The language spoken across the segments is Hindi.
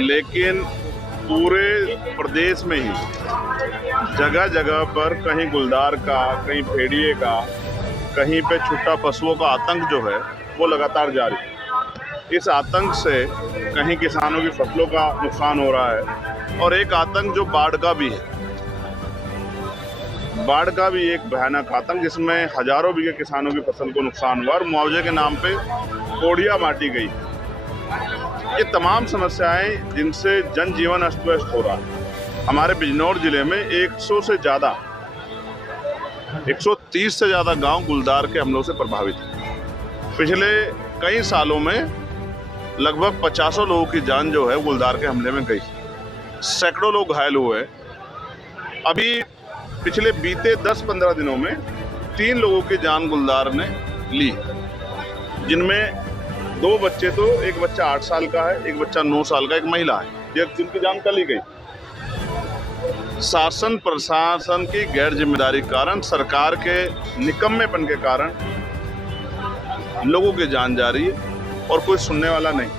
लेकिन पूरे प्रदेश में ही जगह जगह पर कहीं गुलदार का, कहीं भेड़िए का, कहीं पे छुट्टा पशुओं का आतंक जो है वो लगातार जारी है। इस आतंक से कहीं किसानों की फसलों का नुकसान हो रहा है और एक आतंक जो बाढ़ का भी है। बाढ़ का भी एक भयानक आतंक जिसमें हजारों बीघे किसानों की फसल को नुकसान हुआ और मुआवजे के नाम पे कोड़ियां बांटी गई। ये तमाम समस्याएं जिनसे जनजीवन अस्त व्यस्त हो रहा है। हमारे बिजनौर जिले में 100 से ज़्यादा 130 से ज़्यादा गांव गुलदार के हमलों से प्रभावित हैं। पिछले कई सालों में लगभग 50 लोगों की जान जो है गुलदार के हमले में गई, सैकड़ों लोग घायल हुए। अभी पिछले बीते 10-15 दिनों में 3 लोगों की जान गुलदार ने ली, जिनमें 2 बच्चे, तो एक बच्चा 8 साल का है, एक बच्चा 9 साल का, एक महिला है जिनकी जान कल ही गई। शासन प्रशासन की गैर जिम्मेदारी के कारण, सरकार के निकम्मेपन के कारण लोगों की जान जा रही है और कोई सुनने वाला नहीं।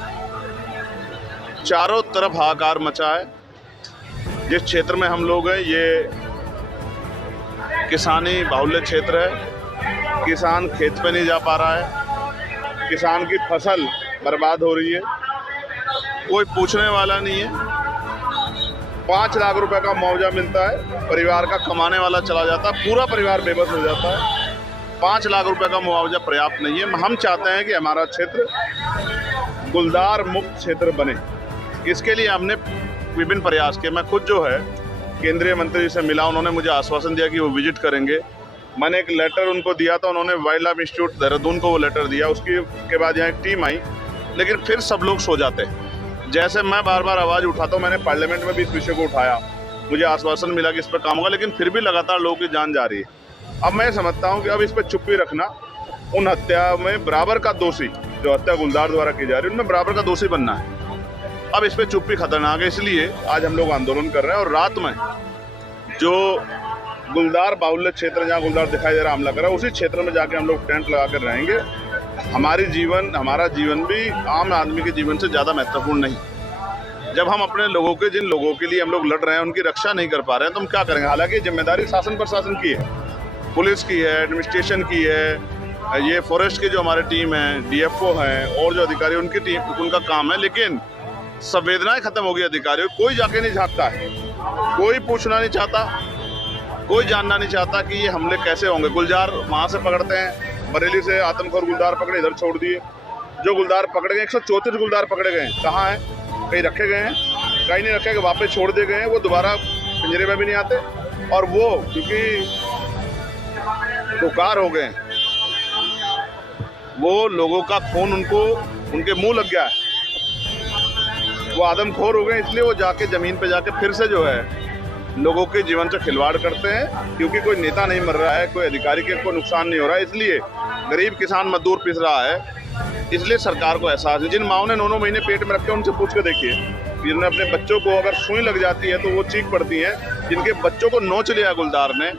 चारों तरफ हाहाकार मचा है। जिस क्षेत्र में हम लोग हैं ये किसानी बाहुल्य क्षेत्र है। किसान खेत पे नहीं जा पा रहा है, किसान की फसल बर्बाद हो रही है, कोई पूछने वाला नहीं है। 5 लाख रुपए का मुआवजा मिलता है, परिवार का कमाने वाला चला जाता है, पूरा परिवार बेबस हो जाता है। 5 लाख रुपए का मुआवजा पर्याप्त नहीं है। हम चाहते हैं कि हमारा क्षेत्र गुलदार मुक्त क्षेत्र बने। इसके लिए हमने विभिन्न प्रयास किए। मैं खुद जो है केंद्रीय मंत्री जी से मिला, उन्होंने मुझे आश्वासन दिया कि वो विजिट करेंगे। मैंने एक लेटर उनको दिया था, उन्होंने वाइल्ड लाइफ इंस्टीट्यूट देहरादून को वो लेटर दिया। उसकी के बाद यहाँ एक टीम आई, लेकिन फिर सब लोग सो जाते हैं। जैसे मैं बार बार आवाज़ उठाता हूँ, मैंने पार्लियामेंट में भी इस विषय को उठाया, मुझे आश्वासन मिला कि इस पर काम होगा, लेकिन फिर भी लगातार लोगों की जान जा रही है। अब मैं समझता हूँ कि अब इस पर चुप्पी रखना, उन हत्या में बराबर का दोषी, जो हत्या गुलदार द्वारा की जा रही है, उनमें बराबर का दोषी बनना है। अब इस पर चुप्पी खतरनाक है, इसलिए आज हम लोग आंदोलन कर रहे हैं। और रात में जो गुलदार बाहुल्य क्षेत्र जहाँ गुलदार दिखाई दे रहा हमला कर रहा है, उसी क्षेत्र में जाके हम लोग टेंट लगा कर रहेंगे। हमारा जीवन भी आम आदमी के जीवन से ज़्यादा महत्वपूर्ण नहीं। जब हम अपने लोगों के, जिन लोगों के लिए हम लोग लड़ रहे हैं, उनकी रक्षा नहीं कर पा रहे हैं तो हम क्या करेंगे। हालांकि जिम्मेदारी शासन प्रशासन की है, पुलिस की है, एडमिनिस्ट्रेशन की है, ये फॉरेस्ट की जो हमारी टीम है, DFO हैं और जो अधिकारी उनकी टीम, उनका काम है। लेकिन संवेदनाएं खत्म हो गई अधिकारियों, कोई जाके नहीं झांकता है, कोई पूछना नहीं चाहता, कोई जानना नहीं चाहता कि ये हमले कैसे होंगे। गुलजार वहाँ से पकड़ते हैं, बरेली से आतंकखोर गुलदार पकड़े, इधर छोड़ दिए। जो गुलदार पकड़े गए, 134 गुलदार पकड़े गए हैं, कहाँ हैं? कहीं रखे गए हैं, कहीं नहीं रखे गए, वापस छोड़ दिए गए हैं। वो दोबारा पिंजरे में भी नहीं आते और वो क्योंकि पुकार हो गए, वो लोगों का खून उनके मुंह लग गया है, वो आदमखोर हो गए, इसलिए वो जाके ज़मीन पे जाके फिर से जो है लोगों के जीवन से खिलवाड़ करते हैं। क्योंकि कोई नेता नहीं मर रहा है, कोई अधिकारी के कोई नुकसान नहीं हो रहा है, इसलिए गरीब किसान मजदूर पिस रहा है। इसलिए सरकार को एहसास है। जिन माओं ने 9-9 महीने पेट में रखे, उनसे पूछ के देखिए, जिन्होंने अपने बच्चों को अगर सुई लग जाती है तो वो चीख पड़ती हैं। जिनके बच्चों को नोच लिया गुलदार ने,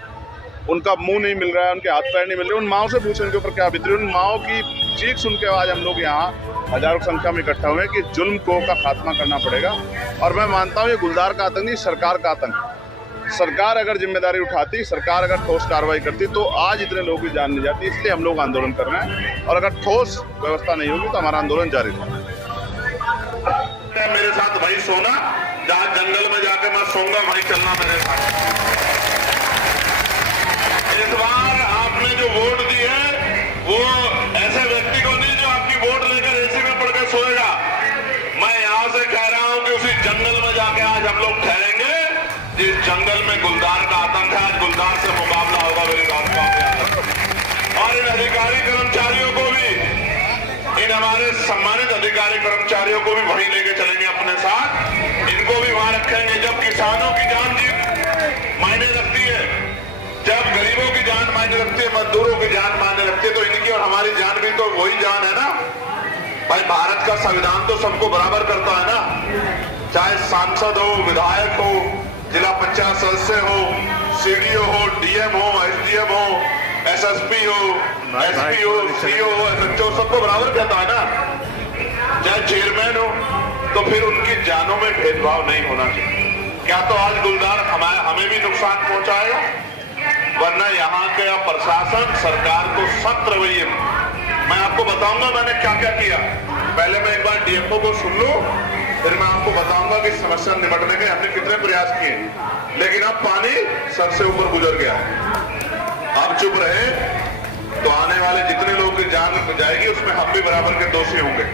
उनका मुंह नहीं मिल रहा है, उनके हाथ पैर नहीं मिल रहे, उन माओं से पूछें उनके ऊपर क्या बीत रही है। उन माओं की चीख सुन के आज हम लोग यहाँ हजारों संख्या में इकट्ठा हुए कि जुल्म को का खात्मा करना पड़ेगा। और मैं मानता हूँ ये गुलदार का आतंक नहीं, सरकार का आतंक। सरकार अगर जिम्मेदारी उठाती, सरकार अगर ठोस कार्रवाई करती तो आज इतने लोगों की जान नहीं जाती। इसलिए हम लोग आंदोलन कर रहे हैं और अगर ठोस व्यवस्था नहीं होगी तो हमारा आंदोलन जारी रहेगा। मेरे साथ वही सोना, जहाँ जंगल में जाकर मैं सोऊंगा वहीं चलना मेरे साथ। इस बार आपने जो वोट दी है वो ऐसे व्यक्ति को नहीं जो आपकी वोट लेकर AC में पड़ के सोएगा। मैं यहाँ से कह रहा हूँ कि उसी जंगल में जाके आज हम लोग ठहरेंगे जिस जंगल में गुलदार का आतंक है। आज गुलदार से मुकाबला होगा मेरी बात का। और इन अधिकारी कर्मचारियों को भी, इन हमारे सम्मानित अधिकारी कर्मचारियों को भी वहीं लेके चलेंगे अपने साथ। इनको भी वहां रखेंगे। जब किसानों की जान मायने रखती है, जब गरीबों की जान मायने रखती है, मजदूरों की जान मायने रखती है, तो इनकी और हमारी जान भी तो वही जान है ना भाई। भारत का संविधान तो सबको बराबर करता है ना, चाहे सांसद हो, विधायक हो, जिला पंचायत सदस्य हो, CDO हो, DM हो, SDM हो, SSP हो, SP हो, CO हो, SHO, सबको बराबर कहता है ना। चाहे चेयरमैन हो, तो फिर उनकी जानों में भेदभाव नहीं होना चाहिए। क्या तो आज गुलदार हमें भी नुकसान पहुंचाएगा, वरना यहाँ के प्रशासन सरकार को सख्त रवैये में। मैं आपको बताऊंगा मैंने क्या क्या किया। पहले मैं एक बार डीएफओ को सुन लूं, फिर मैं आपको बताऊंगा कि समस्या निपटने के हमने कितने प्रयास किए। लेकिन अब पानी सर से ऊपर गुजर गया। आप चुप रहे तो आने वाले जितने लोगों की जान जाएगी उसमें हम भी बराबर के दोषी होंगे।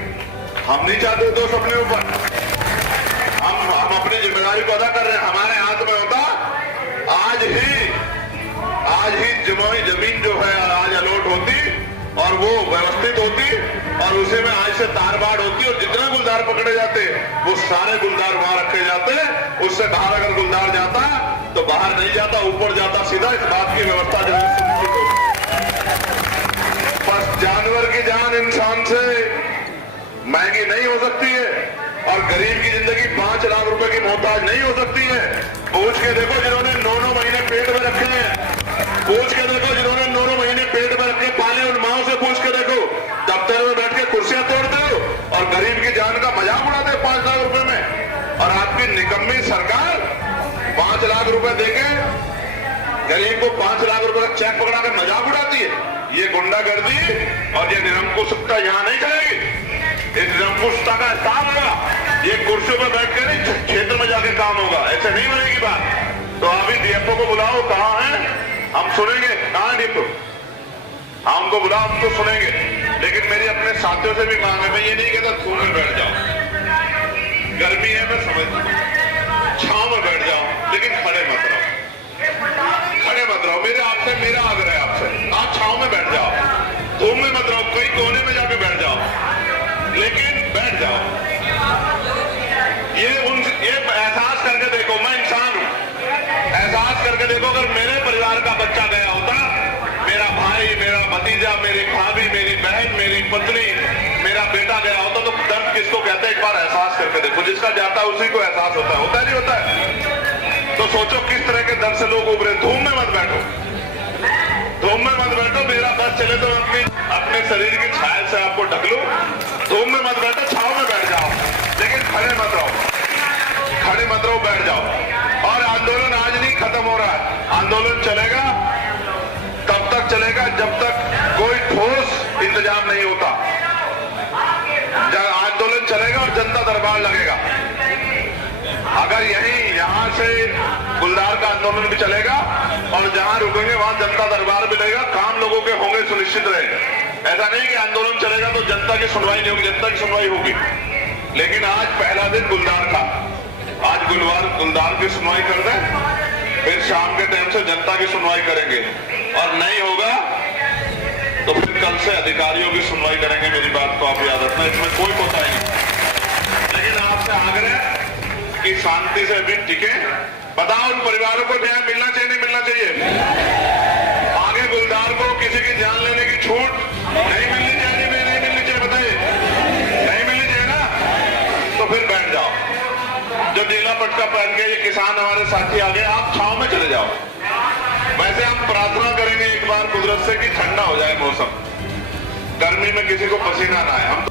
हम नहीं चाहते दोष अपने ऊपर, हम अपनी जिम्मेदारी को अदा कर रहे हैं। हमारे हाथ में होता आज ही जमीन जो है आज अलॉट होती और वो व्यवस्थित होती और उसी में आज से तार बाड़ होती और जितने गुलदार पकड़े जाते वो सारे गुलदार वहां रखे जाते। उससे बाहर अगर गुलदार जाता तो बाहर नहीं जाता, ऊपर जाता सीधा। इस बात की व्यवस्था जो है सुनिश्चित हो। बस जानवर की जान इंसान से महंगी नहीं हो सकती है और गरीब की जिंदगी 5 लाख रुपए की मोहताज नहीं हो सकती है। पूछ के देखो जिन्होंने 9 महीने पेट में रखे हैं, पूछ के देखो जिन्होंने 9 महीने पेट में रखे पाले, उन माओ से पूछ के देखो। दफ्तर में बैठ के कुर्सियां तोड़ दो और गरीब की जान का मजाक उड़ाते 5 लाख रुपए में। और आपकी निकम्मी सरकार 5 लाख रुपए देके गरीब को 5 लाख रुपए का चेक पकड़ा के मजाक उड़ाती है। ये गुंडागर्दी और ये निरंकुशता यहाँ नहीं चलेगी। इस निरंकुशता का काम होगा, ये कुर्सियों पर बैठ कर नहीं क्षेत्र में जाके काम होगा। ऐसे नहीं बनेगी बात। तो अभी डीएफओ को बुलाओ, कहाँ है हम सुनेंगे। कहाँ है डीएफओ? हाँ उनको बुलाओ, हम तो सुनेंगे। लेकिन मेरी अपने साथियों से भी मांग है, मैं ये नहीं कहता धूप में बैठ जाओ, गर्मी है मैं समझता हूँ, छांव में बैठ जाओ, लेकिन खड़े मत रहो, खड़े मत रहो। मेरा आग्रह है आपसे, आप छांव में बैठ जाओ, धूप में मत रहो, कोई कोने में जाके बैठ जाओ, लेकिन बैठ जाओ। ये एहसास करके देखो, मैं इंसान हूं, एहसास करके देखो अगर मेरे परिवार का बच्चा गया होता, मेरा भाई, मेरा भतीजा, मेरी भाभी, मेरी बहन, मेरी पत्नी, मेरा बेटा गया होता तो दर्द किसको कहते हैं एक बार एहसास करके देखो। जिसका जाता है उसी को एहसास होता है नहीं होता है? तो सोचो किस तरह के दर्द से लोग उभरे। धूम में मत बैठो, धूम में मत बैठो। मेरा बस चले तो अपने शरीर की छाया से आपको ढक लूं। धूम में मत बैठो, छाव में बैठ जाओ, लेकिन खड़े मत रहो, खड़े मत रहो, बैठ जाओ। और आंदोलन आज नहीं खत्म हो रहा है, आंदोलन चलेगा तब तक चलेगा जब तक कोई ठोस इंतजाम नहीं होता। आंदोलन चलेगा और जनता दरबार लगेगा। अगर यहाँ से गुलदार का आंदोलन भी चलेगा और जहां रुकेंगे वहां जनता दरबार भी लगेगा, काम लोगों के होंगे सुनिश्चित रहेगा। ऐसा नहीं कि आंदोलन चलेगा तो जनता की सुनवाई नहीं होगी, जनता की सुनवाई होगी। लेकिन आज पहला दिन गुलदार का, आज गुलदार की सुनवाई कर दें, फिर शाम के टाइम से जनता की सुनवाई करेंगे और नहीं होगा तो फिर कल से अधिकारियों की सुनवाई करेंगे। मेरी बात को आप याद रखना, इसमें कोई कोताही नहीं। लेकिन आपसे आग्रह कि शांति से अभी टिके। बताओ उन परिवारों को न्याय मिलना चाहिए नहीं मिलना चाहिए? आगे गुलदार को किसी की जान लेने की छूट नहीं मिलनी चाहिए, नहीं मिलनी चाहिए, बताइए नहीं मिलनी चाहिए ना? तो फिर बैठ जाओ। जो नीला पटका पहन के ये किसान हमारे साथी आ गए, आप छांव में चले जाओ। वैसे हम प्रार्थना करेंगे एक बार कुदरत से कि ठंडा हो जाए मौसम, गर्मी में किसी को पसीना ना आए। हम